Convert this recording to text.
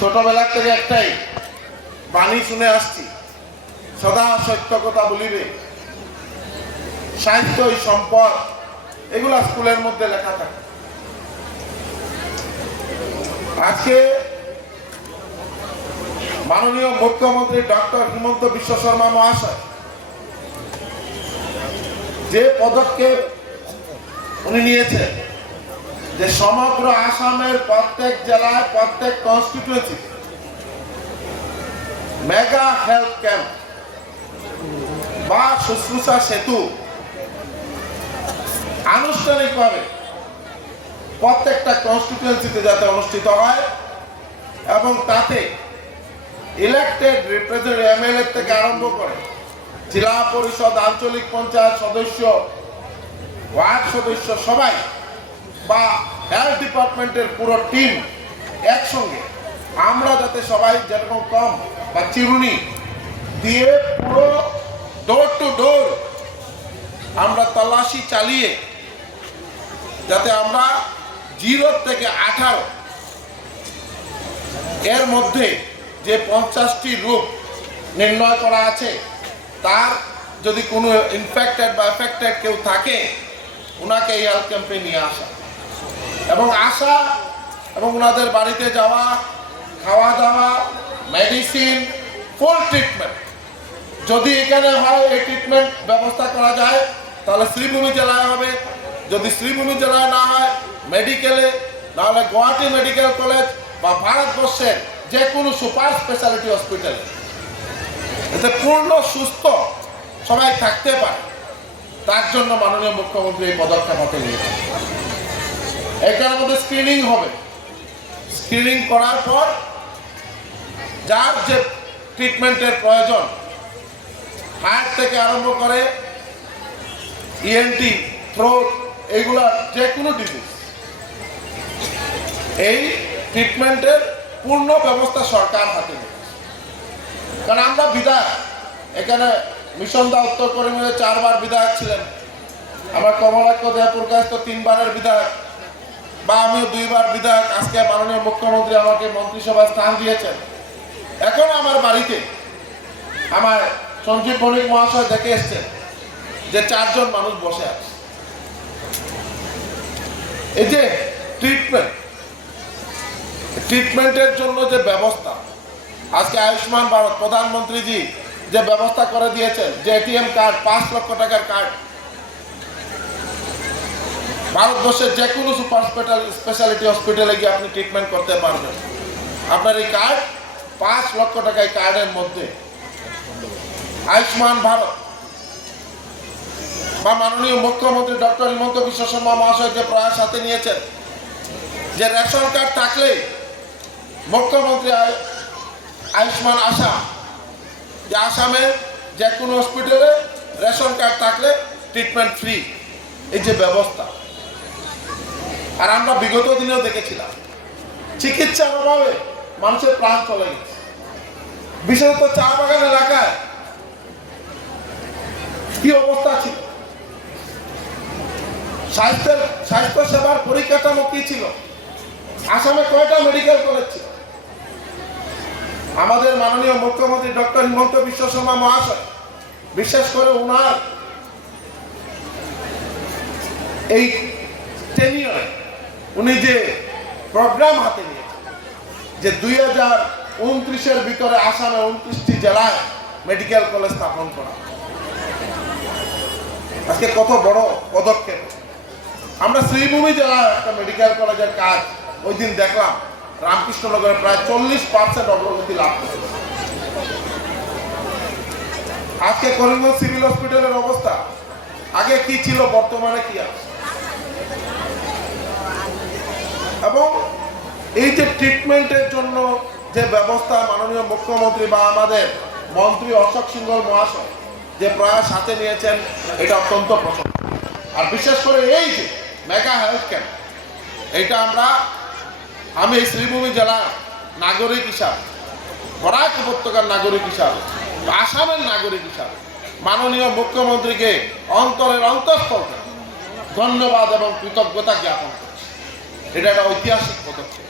ছোটবেলা থেকে একটাই, বাণী শুনে আসছি, সদা সত্য কথা বলিবে। সাহিত্যই সম্পদ, এগুলা স্কুলের মধ্যে লেখা থাকে। আজকে মাননীয় মুখ্যমন্ত্রী ডক্টর হিমন্ত বিশ্ব শর্মা মহাশয়, যে পদক্ষেপ উনি নিয়েছেন যে সমগ্র আসামের প্রত্যেক জেলায়, প্রত্যেক কনস্টিটুয়েন্সি মেগা হেলথ ক্যাম্প বা শুশ্রূষা সেতু আনুষ্ঠানিকভাবে প্রত্যেকটা কনস্টিটুয়েন্সিতে যাতে অনুষ্ঠিত হয় এবং তাতে ইলেকটেড রিপ্রেজেন্টেটিভ এমএলএ থেকে আরম্ভ করে জেলা পরিষদ, আঞ্চলিক পঞ্চায়েত সদস্য ওয়ার্ড সদস্য সবাই বা হেলথ ডিপার্টমেন্টের পুরো টিম একসঙ্গে আমরা যাতে সবাই যেরকম কম বা চিরুনি দিয়ে পুরো ডোর টু ডোর আমরা তল্লাশি চালিয়ে যাতে আমরা জিরো থেকে আঠারো এর মধ্যে যে পঞ্চাশটি রূপ নির্ণয় করা আছে, তার যদি কোনো ইনফেক্টেড বা এফেক্টেড কেউ থাকে ওনাকে এই হেলথ ক্যাম্পে নিয়ে আসা। এবং আসা এবং ওনাদের বাড়িতে যাওয়া খাওয়া দাওয়া মেডিসিন ফুল ট্রিটমেন্ট যদি এখানে হয়, এই ট্রিটমেন্ট ব্যবস্থা করা যায়, তাহলে শ্রীভূমি জেলায় হবে। যদি শ্রীভূমি জেলায় না হয় মেডিকেলে নাহলে গুয়াহাটি মেডিকেল কলেজ বা ভারতবর্ষের যে কোনো সুপার স্পেশালিটি হসপিটালে এতে পূর্ণ সুস্থ সবাই থাকতে পারে। তার জন্য মাননীয় মুখ্যমন্ত্রী এই পদক্ষেপ হাতে নিয়েছেন। এখানের মধ্যে স্ক্রিনিং হবে। স্ক্রিনিং করার পর যার যে ট্রিটমেন্টের প্রয়োজন হার্ট থেকে আরম্ভ করে E ইএনটি থ্রোট এইগুলা যে কোনো ডিজিজ এই ট্রিটমেন্টের পূর্ণ ব্যবস্থা সরকার হাতে কারণ আমরা বিধায়ক, এখানে মিশন দা উত্তর করিমের চারবার বিধায়ক ছিলেন। আমার কমলাক্ষ দেহপুর কাছ তো তিনবারের বিধায়ক। বা আমিও দুইবার বিধায়ক, আজকে মাননীয় মুখ্যমন্ত্রী আমাকে মন্ত্রিসভায় স্থান দিয়েছেন। এখন আমার বাড়িতে আমার সঞ্জীব বণিক মহাশয় দেখে এসছেন যে চারজন মানুষ বসে আছে। এই যে ট্রিটমেন্ট ট্রিটমেন্টের জন্য যে ব্যবস্থা, আজকে আয়ুষ্মান ভারত প্রধানমন্ত্রীজি যে ব্যবস্থা করে দিয়েছেন, যে এটিএম কার্ড পাঁচ লক্ষ টাকার কার্ড ভারতবর্ষের যে কোনো সুপার স্পেশালিটি হসপিটালে গিয়ে আপনি ট্রিটমেন্ট করতে পারবেন। আপনার এই কার্ড পাঁচ লক্ষ টাকা এই কার্ডের মধ্যে। আয়ুষ্মান ভারত বা মাননীয় মুখ্যমন্ত্রী ডক্টর হিমন্ত বিশ্ব শর্মা মহাশয় যে প্রয়াস হাতে নিয়েছেন, যে রেশন কার্ড থাকলে মুখ্যমন্ত্রী আয়- আয়ুষ্মান আসাম, যে আসামে যে কোনো হসপিটালে রেশন কার্ড থাকলে ট্রিটমেন্ট ফ্রি এই যে ব্যবস্থা। আর আমরা বিগত দিনেও দেখেছিলাম। চিকিৎসার অভাবে মানুষের প্রাণ চলে গেছে। বিশেষত চা বাগান এলাকায় কি অবস্থা ছিল? স্বাস্থ্যের স্বাস্থ্য সেবার পরিকাঠামো কি ছিল? আসামে কয়টা মেডিকেল কলেজ ছিল? আমাদের মাননীয় মুখ্যমন্ত্রী ডক্টর হিমন্ত বিশ্ব শর্মা মহাশয় বিশেষ করে ওনার এই টেনিয়রে উনি যে প্রোগ্রাম হাতে নিয়েছেন, যে দুই হাজার উনত্রিশের ভিতরে আসামে উনত্রিশটি জেলায় মেডিকেল কলেজ স্থাপন করা। আজকে কত বড় পদক্ষেপ। আমরা শ্রীভূমি জেলায় একটা মেডিকেল কলেজের কাজ ওই দিন দেখলাম, রামকৃষ্ণনগরে প্রায় চল্লিশ পার্সেন্ট অগ্রগতি লাভ করেছে। আজকে করিমগঞ্জ সিভিল হসপিটালের অবস্থা, আগে কি ছিল, বর্তমানে কি আছে? এবং এই যে ট্রিটমেন্টের জন্য যে ব্যবস্থা মাননীয় মুখ্যমন্ত্রী বা আমাদের মন্ত্রী অশোক সিংহল মহাশয় যে প্রয়াস হাতে নিয়েছেন, এটা অত্যন্ত প্রশংসা আর বিশেষ করে এই যে মেগা হেলথ ক্যাম্প এটা আমরা, আমি শ্রীভূমি জেলার নাগরিক হিসাবে, বরাক উপত্যকার নাগরিক হিসাবে, আসামের নাগরিক হিসাবে, মাননীয় মুখ্যমন্ত্রীকে অন্তরের অন্তঃস্থল ধন্যবাদ এবং কৃতজ্ঞতা জ্ঞাপন করছি এটা একটা ঐতিহাসিক পদক্ষেপ